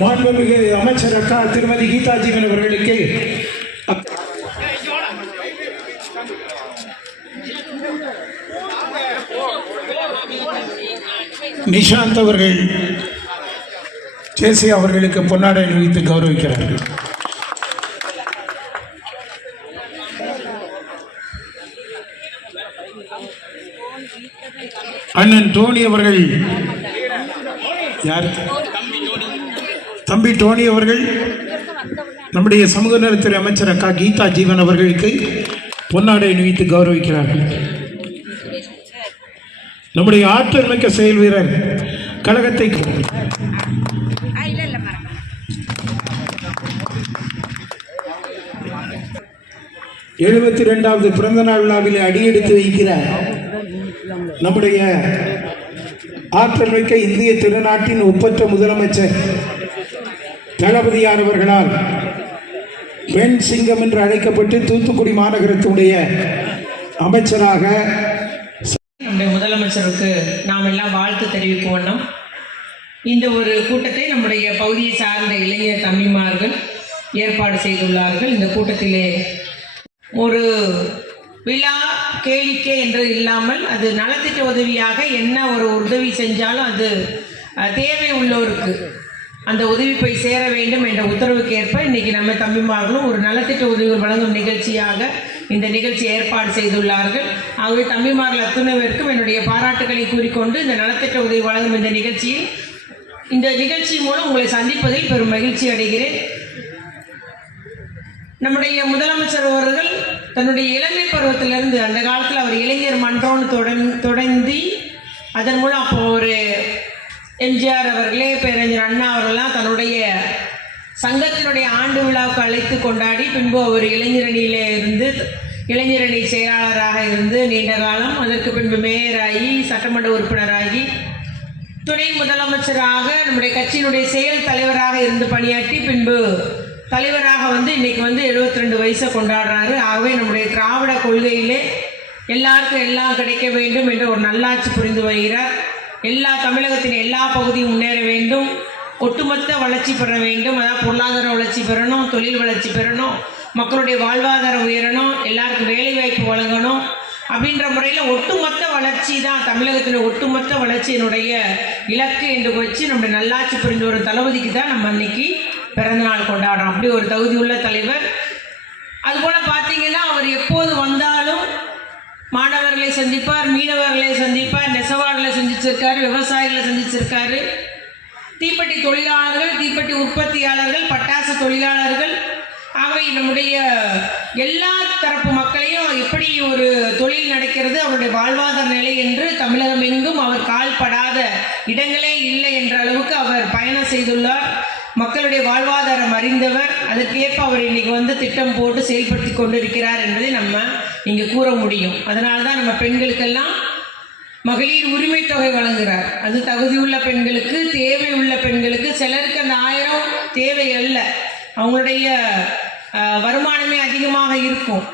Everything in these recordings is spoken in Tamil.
மாண்புமிகு அமைச்சர் அக்கா திருமதி கீதா ஜீவன் அவர்களுக்கு நிஷாந்த் அவர்கள் ஜேசி அவர்களுக்கு பொன்னாடை அணிவித்து கௌரவிக்கிறார்கள். அண்ணன் டோனி அவர்கள், யார் தம்பி டோனி அவர்கள் நம்முடைய சமூக நலத்துறை அமைச்சர் அக்கா கீதா ஜீவன் அவர்களுக்கு பொன்னாடை அணிவித்து கௌரவிக்கிறார்கள். நம்முடைய ஆற்றல் மிக்க செயல் வீரர் கழகத்தை 72வது பிறந்த நாள் விழாவில் அடியெடுத்து வைக்கிறார். நம்முடைய ஆற்றல் மிக்க இந்திய திருநாட்டின் ஒப்பற்ற முதலமைச்சர் தளபதியார் அவர்களால் பெண் சிங்கம் என்று அழைக்கப்பட்டு தூத்துக்குடி மாநகரத்தினுடைய அமைச்சராக நம்முடைய முதலமைச்சருக்கு நாம் எல்லாம் வாழ்த்து தெரிவிக்கும் வண்ணம் இந்த ஒரு கூட்டத்தை நம்முடைய பகுதியை சார்ந்த இளைஞர் தம்பிமார்கள் ஏற்பாடு செய்துள்ளார்கள். இந்த கூட்டத்திலே ஒரு விழா கேளிக்கை என்று இல்லாமல் அது நலத்திட்ட உதவியாக என்ன ஒரு உதவி செஞ்சாலும் அது தேவை உள்ளோருக்கு அந்த உதவி போய் சேர வேண்டும் என்ற உத்தரவுக்கு ஏற்ப இன்றைக்கி நம்ம தம்பிமார்களும் ஒரு நலத்திட்ட உதவி வழங்கும் நிகழ்ச்சியாக இந்த நிகழ்ச்சி ஏற்பாடு செய்துள்ளார்கள். ஆகவே தம்பிமார்கள் அத்தனை பேருக்கும் என்னுடைய பாராட்டுகளை கூறிக்கொண்டு இந்த நலத்திட்ட உதவி வழங்கும் இந்த நிகழ்ச்சி மூலம் உங்களை சந்திப்பதில் பெரும் மகிழ்ச்சி அடைகிறேன். நம்முடைய முதலமைச்சர் அவர்கள் தன்னுடைய இளமை பருவத்திலிருந்து அந்த காலத்தில் அவர் இளைஞர் மன்றம்னு தொடங்கி அதன் மூலம் அப்போ ஒரு எம்ஜிஆர் அவர்களே பேரறிஞர் அண்ணா அவர்கள்லாம் தன்னுடைய சங்கத்தினுடைய ஆண்டு விழாவுக்கு அழைத்து கொண்டாடி பின்பு அவர் இளைஞரணி செயலாளராக இருந்து நீண்ட காலம், அதற்கு பின்பு மேயராகி சட்டமன்ற உறுப்பினராகி துணை முதலமைச்சராக நம்முடைய கட்சியினுடைய செயல் தலைவராக இருந்து பணியாற்றி பின்பு தலைவராக இன்னைக்கு 72 வயசை கொண்டாடுறாரு. ஆகவே நம்முடைய திராவிட கொள்கையிலே எல்லாருக்கும் எல்லாம் கிடைக்க வேண்டும் என்ற ஒரு நல்லாட்சி புரிந்து வருகிறார். தமிழகத்தின் எல்லா பகுதியும் முன்னேற வேண்டும், ஒட்டுமொத்த வளர்ச்சி பெற வேண்டும், அதாவது பொருளாதார வளர்ச்சி பெறணும், தொழில் வளர்ச்சி பெறணும், மக்களுடைய வாழ்வாதாரம் உயரணும், எல்லாருக்கும் வேலைவாய்ப்பு வழங்கணும் அப்படின்ற முறையில் ஒட்டுமொத்த வளர்ச்சி தான் தமிழகத்தின் ஒட்டுமொத்த வளர்ச்சியினுடைய இலக்கு என்று வச்சு நம்முடைய நல்லாட்சி புரிந்து ஒரு தளபதிக்கு தான் நம்ம அன்னைக்கு பிறந்தநாள் கொண்டாடுறோம். அப்படி ஒரு தகுதி உள்ள தலைவர். அதுபோல் பார்த்தீங்கன்னா அவர் எப்போது வந்தாலும் மாணவர்களை சந்திப்பார், மீனவர்களை சந்திப்பார், நெசவாளர்களை சந்திச்சிருக்காரு, விவசாயிகளை சந்திச்சிருக்காரு, தீப்பெட்டி தொழிலாளர்கள், தீப்பெட்டி உற்பத்தியாளர்கள், பட்டாசு தொழிலாளர்கள், ஆகவே நம்முடைய எல்லா தரப்பு மக்களையும் எப்படி ஒரு தொழில் நடக்கிறது, அவருடைய வாழ்வாதார நிலை என்று தமிழகம் எங்கும் அவர் கால்படாத இடங்களே இல்லை என்ற அளவுக்கு அவர் பயணம் செய்துள்ளார். மக்களுடைய வாழ்வாதாரம் அறிந்தவர். அதற்கேற்ப அவர் இன்னைக்கு திட்டம் போட்டு செயல்படுத்தி கொண்டிருக்கிறார் என்பதை நம்ம இங்கே கூற முடியும். அதனால தான் நம்ம பெண்களுக்கெல்லாம் மகளிர் உரிமை தொகை வழங்குகிறார். அது தகுதியுள்ள பெண்களுக்கு, தேவை உள்ள பெண்களுக்கு. சிலருக்கு அந்த 1000 தேவை அல்ல, அவங்களுடைய வருமானமே அதிகமாக இருக்கும்.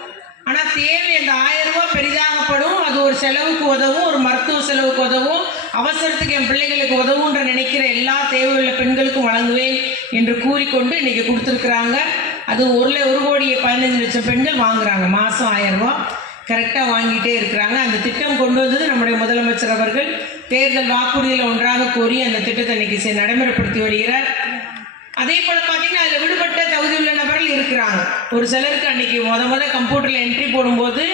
ஆனால் தேவை அந்த 1000 ரூபாய் பெரிதாகப்படும், அது ஒரு செலவுக்கு உதவும், ஒரு மருத்துவ செலவுக்கு உதவும், அவசரத்துக்கு என் பிள்ளைகளுக்கு உதவுன்ற நினைக்கிற எல்லா தேவையுள்ள பெண்களுக்கும் வழங்குவேன் என்று கூறிக்கொண்டு இன்னைக்கு கொடுத்துருக்குறாங்க. அது 1,15,00,000 பெண்கள் வாங்குறாங்க. மாதம் 1000 ரூபா கரெக்டாக வாங்கிட்டே இருக்கிறாங்க. அந்த திட்டம் கொண்டு வந்தது நம்முடைய முதலமைச்சர் அவர்கள் தேர்தல் வாக்குறுதியில் ஒன்றாக கோரி அந்த திட்டத்தை இன்னைக்கு நடைமுறைப்படுத்தி வருகிறார். அதே போல் பார்த்தீங்கன்னா அதில் விடுபட்ட தகுதியுள்ள நபர்கள் இருக்கிறாங்க. ஒரு சிலருக்கு அன்றைக்கி முத கம்ப்யூட்டரில் என்ட்ரி போடும்போது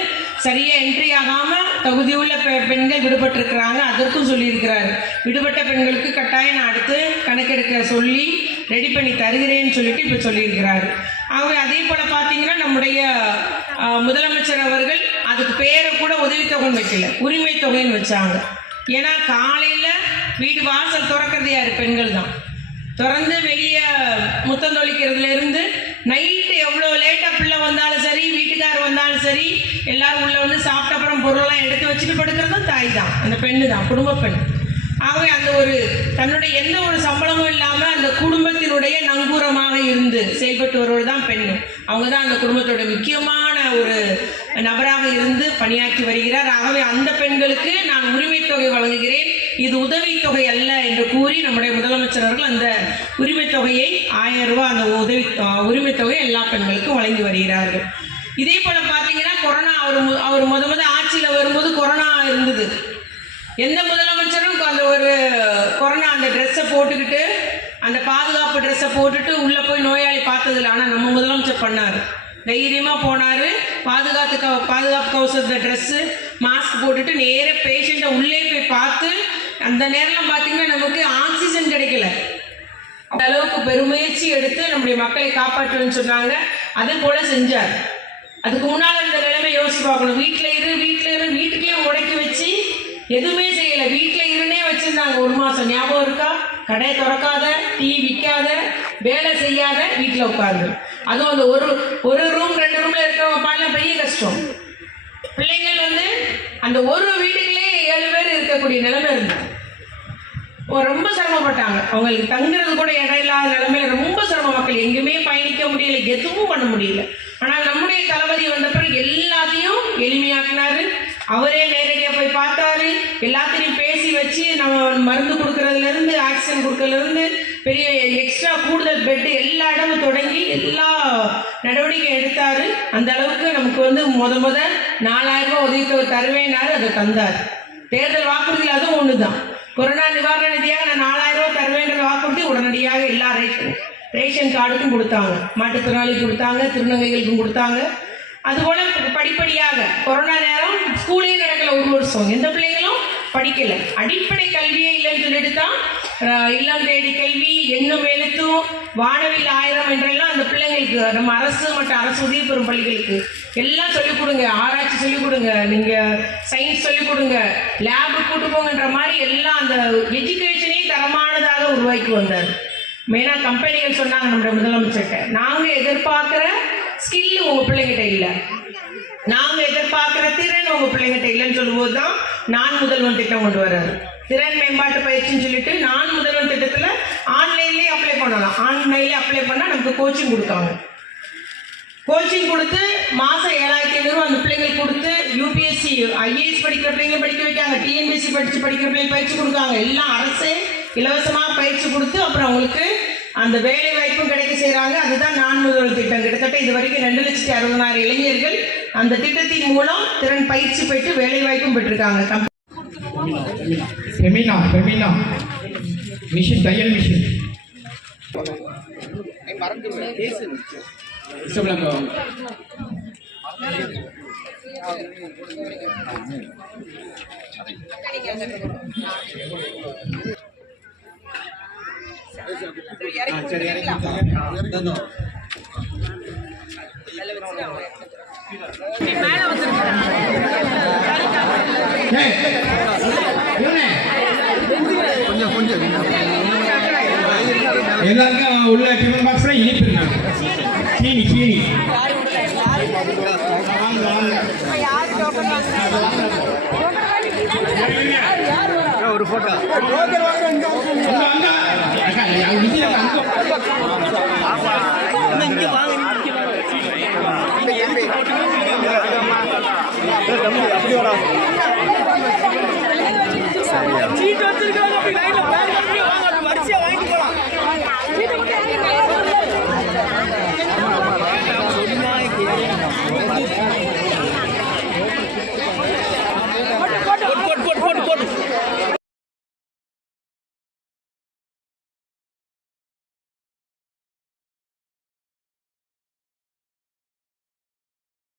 சரியாக என்ட்ரி ஆகாமல் தகுதியுள்ள பெண்கள் விடுபட்டிருக்கிறாங்க. அதற்கும் சொல்லியிருக்கிறார், விடுபட்ட பெண்களுக்கு கட்டாயம் நான் அடுத்து கணக்கெடுக்க சொல்லி ரெடி பண்ணி தருகிறேன்னு சொல்லிட்டு இப்போ சொல்லியிருக்கிறாரு. ஆகவே அதே போல் பார்த்தீங்கன்னா நம்முடைய முதலமைச்சர் அவர்கள் அதுக்கு பேரை கூட உதவித்தொகைன்னு வைக்கல, உரிமை தொகைன்னு வச்சாங்க. ஏன்னா காலையில் வீடு வாசல் திறக்கிறது யார்? பெண்கள் தான். திறந்து வெளியே முத்தம் தொளிக்கிறதுலேருந்து நைட்டு எவ்வளோ லேட்டாக பிள்ளை வந்தாலும் சரி, வீட்டுக்காரர் வந்தாலும் சரி, எல்லாரும் உள்ள சாப்பிட்ட அப்புறம் பொருளெல்லாம் எடுத்து வச்சுட்டு படுக்கிறதும் தாய் தான், அந்த பெண்ணு தான், குடும்ப பெண். ஆகவே அந்த ஒரு தன்னுடைய எந்த ஒரு சம்பளமும் இல்லாமல் அந்த குடும்பத்தினுடைய நங்கூரமாக இருந்து செயல்பட்டு வருவது தான் பெண். அவங்க தான் அந்த குடும்பத்தோட முக்கியமான ஒரு நபராக இருந்து பணியாற்றி வருகிறார். ஆகவே அந்த பெண்களுக்கு நான் உரிமை தொகை வழங்குகிறேன் இது உதவித்தொகை அல்ல என்று கூறி நம்முடைய முதலமைச்சர் அவர்கள் அந்த உரிமைத் தொகையை 1000 ரூபாய் அந்த உரிமைத் தொகையை எல்லா பெண்களுக்கும் வழங்கி வருகிறார்கள். இதே போல பார்த்தீங்கன்னா கொரோனா அவர் முத ஆட்சியில் வரும்போது கொரோனா இருந்தது. எந்த முதலமைச்சரும் அந்த ஒரு கொரோனா அந்த ட்ரெஸ்ஸை போட்டுக்கிட்டு அந்த பாதுகாப்பு ட்ரெஸ்ஸை போட்டுட்டு உள்ளே போய் நோயாளி பார்த்ததில்ல. ஆனால் நம்ம முதலமைச்சர் பண்ணார், தைரியமாக போனார், பாதுகாப்பு கவசத்தை ட்ரெஸ்ஸு மாஸ்க் போட்டுட்டு நேர பேஷண்ட்டை உள்ளே போய் பார்த்து அந்த நேரம்லாம் பார்த்தீங்கன்னா நமக்கு ஆக்சிஜன் கிடைக்கல. அந்த அளவுக்கு பெருமுயற்சி எடுத்து நம்முடைய மக்களை காப்பாற்றுன்னு சொன்னாங்க. அதே போல் செஞ்சார். அதுக்கு முன்னால் இந்த நிலைமை யோசிச்சு பார்க்கணும். வீட்டில் இரு வீட்டுக்கே முடக்கி வச்சு எதுவுமே செய்யலை. வீட்டில் இருன்னே வச்சுருந்தாங்க 1 மாதம். ஞாபகம் இருக்கா? கடை திறக்காத, டீ விற்காத, வேலை செய்யாத, வீட்டில் உட்காந்து. அதுவும் அந்த ஒரு ரூம் 2 ரூமில் இருக்கிறவங்க பாடலாம் பெரிய கஷ்டம். பிள்ளைங்கள் அந்த ஒரு வீட்டுக்குள்ளே 7 பேர் இருக்கக்கூடிய நிலைமை இருந்தது. ரொம்ப சிரமப்பட்டாங்க. அவங்களுக்கு தங்குறது கூட இடம் இல்லாத நிலைமையில ரொம்ப சிரமம். மக்கள் எங்கேயுமே பயணிக்க முடியல, எதுவும் பண்ண முடியல. ஆனால் நம்முடைய தளபதி வந்த பிறகு எல்லாத்தையும் எளிமையாக்கினாரு. அவரே நேரடியாக போய் பார்த்தாரு, எல்லாத்தையும் பேசி வச்சு நம்ம மருந்து கொடுக்கறதுலேருந்து ஆக்சிஜன் கொடுக்கறதுலேருந்து பெரிய எக்ஸ்ட்ரா கூடுதல் பெட்டு எல்லா இடமும் தொடங்கி எல்லா நடவடிக்கை எடுத்தார். அந்த அளவுக்கு நமக்கு முத 4000 ரூபாய் உதவித்தொகை தருவேனாரு, அதை தந்தார். தேர்தல் வாக்குறுதியில் அதுவும் ஒன்று தான். கொரோனா நிவாரண நிதியாக நான் 4000 ரூபாய் தருவேன்ற வாக்குறுதி உடனடியாக எல்லா ரேஷன் கார்டுக்கும் கொடுத்தாங்க, மாற்றுத்திறனாளிக்கு கொடுத்தாங்க, திருநங்கைகளுக்கும் கொடுத்தாங்க. அதுபோல் படிப்படியாக கொரோனா நேரம் ஸ்கூலே நடக்கல 1 வருஷம், எந்த பிள்ளைகளும் படிக்கலை. அடிப்படை கல்வியே இல்லைன்னு சொல்லிட்டு தான் இல்லம் தேடி கல்வி, எண்ணும் எழுத்தும், வானவில் 1000 என்றெல்லாம் அந்த பிள்ளைங்களுக்கு நம்ம அரசு மற்றும் அரசு உதவி பெறும் பள்ளிகளுக்கு எல்லாம் சொல்லிக் கொடுங்க, ஆராய்ச்சி சொல்லிக் கொடுங்க, நீங்கள் சயின்ஸ் சொல்லிக் கொடுங்க, லேபு கூட்டு போங்கன்ற மாதிரி எல்லாம் அந்த எஜுகேஷனே தரமானதாக உருவாக்கி வந்தார். மெயினாக கம்பெனிகள் சொன்னாங்க நம்முடைய முதலமைச்சர்கிட்ட, நாங்கள் எதிர்பார்க்குற ஸ்கில் உங்கள் பிள்ளைங்கிட்ட இல்லை, நாங்கள் எதிர்பார்க்குற திறன் உங்கள் பிள்ளைங்கிட்ட இல்லைன்னு சொல்லும்போது தான் நான் முதல்வன் திட்டம் கொண்டு வர்றாரு. திறன் மேம்பாட்டு பயிற்சின்னு சொல்லிட்டு நான் முதல்வன் திட்டத்தில் ஆன்லைன்லேயே அப்ளை பண்ணலாம். ஆன்லைன்லேயே அப்ளை பண்ணால் நமக்கு கோச்சிங் கொடுக்காங்க. கோச்சிங் கொடுத்து மாதம் 7500 அந்த பிள்ளைங்களுக்கு கொடுத்து யூபிஎஸ்சி ஐஏஎஸ் படிக்கிற பிள்ளைங்களை படிக்க வைக்காங்க, டிஎன்பிஎஸ்சி படிக்கிற பிள்ளைங்க பயிற்சி கொடுக்காங்க. எல்லாம் அரசே இலவசமாக பயிற்சி கொடுத்து அப்புறம் அவங்களுக்கு அந்த வேலை வாய்ப்பும் கிடைக்க செய்கிறாங்க. அதுதான் நான் முதல்வர் திட்டம். கிட்டத்தட்ட இது வரைக்கும் 2,60,000 இளைஞர்கள் அந்த திட்டத்தின் மூலம் திறன் பயிற்சி பெற்று வேலை வாய்ப்பும் பெற்றிருக்காங்க. மிஷின் தையல் மிஷின் எல்லாருக்கும் உள்ள டிஃபன் பாக்ஸ்ல இனிப்பு இருக்காங்க. கீனி ஒரு போட்டோ அப்படி